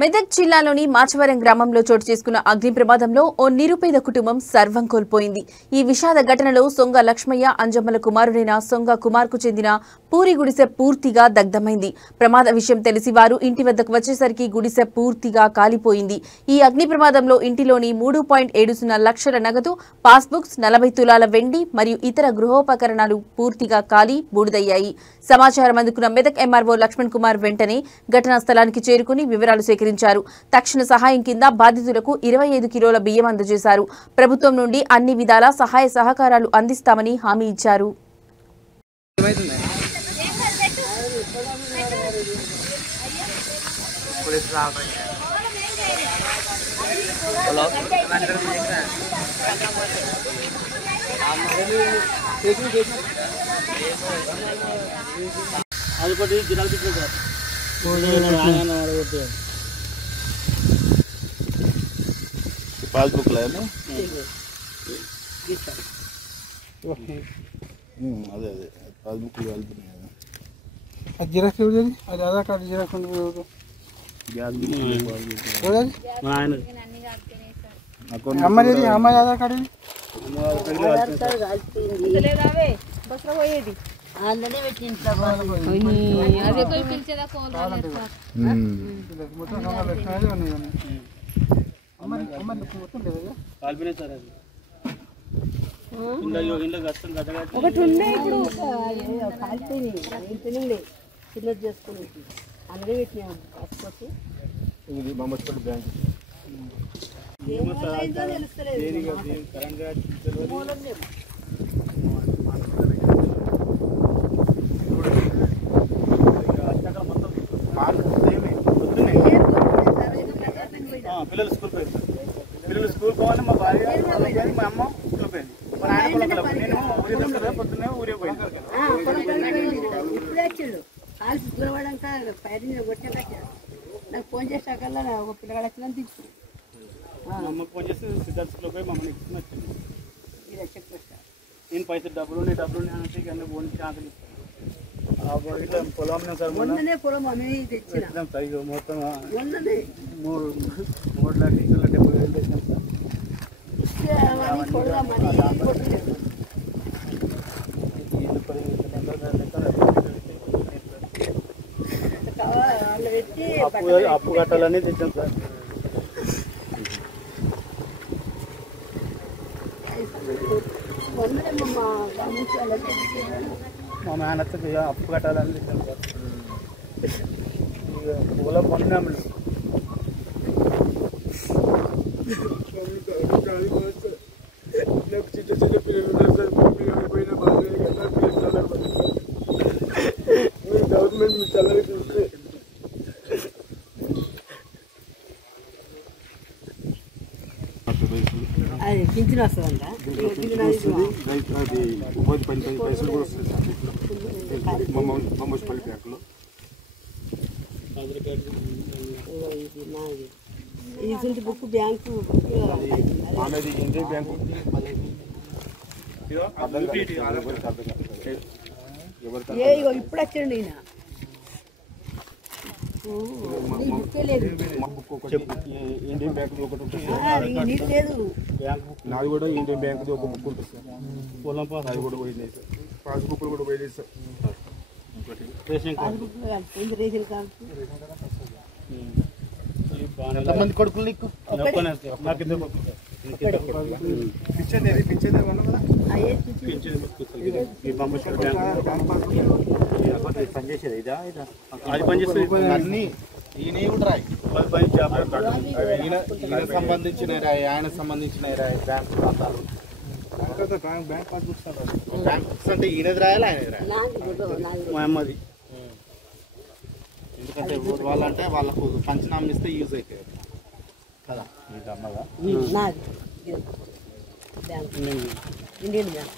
మెదక్ జిల్లాలోని మాచవరం గ్రామంలో చోటు చేసుకున్న అగ్ని ప్రమాదంలో ఓ నిరుపేద కుటుంబం సర్వం కోల్పోయింది. ఈ విషాద ఘటనలో సొంగ లక్ష్మయ్య అంజమ్మల కుమారుడైన సొంగ కుమార్కు చెందిన పూరి గుడిసె పూర్తిగా దగ్ధమైంది. ప్రమాద విషయం తెలిసి వారు ఇంటి వద్దకు వచ్చేసరికి గుడిసె పూర్తిగా కాలిపోయింది. ఈ అగ్ని ప్రమాదంలో ఇంటిలోని 3.70 లక్షల నగదు, పాస్బుక్స్, 40 తులాల వెండి మరియు ఇతర గృహోపకరణాలు పూర్తిగా కాలి బూడిదయ్యాయి. సమాచారం అందుకున్న మెదక్ ఎంఆర్ఓ లక్ష్మణ్ కుమార్ వెంటనే ఘటనా స్థలానికి చేరుకుని వివరాలు సేకరించారు. తక్షణ సహాయం కింద బాధితులకు 25 కిలోల బియ్యం అందజేశారు. ప్రభుత్వం నుండి అన్ని విధాల సహాయ సహకారాలు అందిస్తామని హామీ ఇచ్చారు. पासबुक लाया అదే అదే పాస్బుక్ జిరాక్స్ అది ఆధార్ కార్డు జిరాక్స్ అమ్మది అమ్మాయి ఆధార్ కార్డు ఒకటి ఉండే ఇప్పుడు కాలిపోయినాయి చిన్నది చేసుకుని అలాగే పెట్టినా పాస్పోర్ట్ పిల్లలు స్కూల్ పోయింది. పిల్లలు స్కూల్ పోవాలి. మా భార్య మా అమ్మ స్కూల్ పోయింది. నేను ఊరే పొద్దున్నే ఊరే పోయింది. ఇప్పుడే వచ్చాడు కాలు దూరపడాక పైన కొట్టాక నాకు ఫోన్ చేసాకల్లా ఒక పిల్లగాడు వచ్చిన తీసుకుని మా అమ్మకి ఫోన్ చేసి సిద్ధార్థ స్కూల్ పోయి మమ్మల్ని ఇచ్చుకుని వచ్చింది. నేను పైసలు డబ్బులు అంటే ఇక ఫోన్ ఛాన్సులు ఇట్లా పొలం సార్ తెచ్చినాం సార్. ఇక మొత్తం 3,70,000 తెచ్చినాం సార్. అప్పు కట్టాలని తెచ్చాం సార్. మా మేనత్తకి అప్పు కట్టాలని తెచ్చాం సార్. ఇక పొలం పొందాము. నాకు చిన్న చిన్న పిల్లలు ఉన్నారు సార్. పిల్లలు పోయిన గవర్నమెంట్ మీ చల్లగా చూస్తే పింఛన్ వస్తుందంట. ఉపాధి పైసలు కూడా వస్తుంది సార్. మమ్మల్పల్లి బ్యాంకులో ఈ బుక్ బ్యాంకు ఆమెది ఇండియన్ బ్యాంకు. ఇప్పుడు వచ్చాడు ఈయన ఇండియన్ బ్యాంకు ఒకటి లేదు. నాది కూడా ఇండియన్ బ్యాంకుది ఒక బుక్ ఉంటుంది సార్. పొలం పాస్ అది కూడా పోయింది సార్. పాస్బుక్లు కూడా పోయింది సార్. Ration card. ఎంతమంది కొడుకులు నీకు? అన్ని ఈయన కూడా రాయి. ఈయన సంబంధించిన రాయి, ఆయన సంబంధించిన రాయి. బ్యాంక్ ఖాతాలు, బ్యాంక్ పాస్బుక్స్ బ్యాంక్ బుక్స్ అంటే ఈయనది రాయాలి, ఆయనది రాయాలి. మా అమ్మది. ఎందుకంటే వాళ్ళంటే వాళ్ళకు పంచనామా ఇస్తే యూజ్ అవుతుంది కదా. Indian bank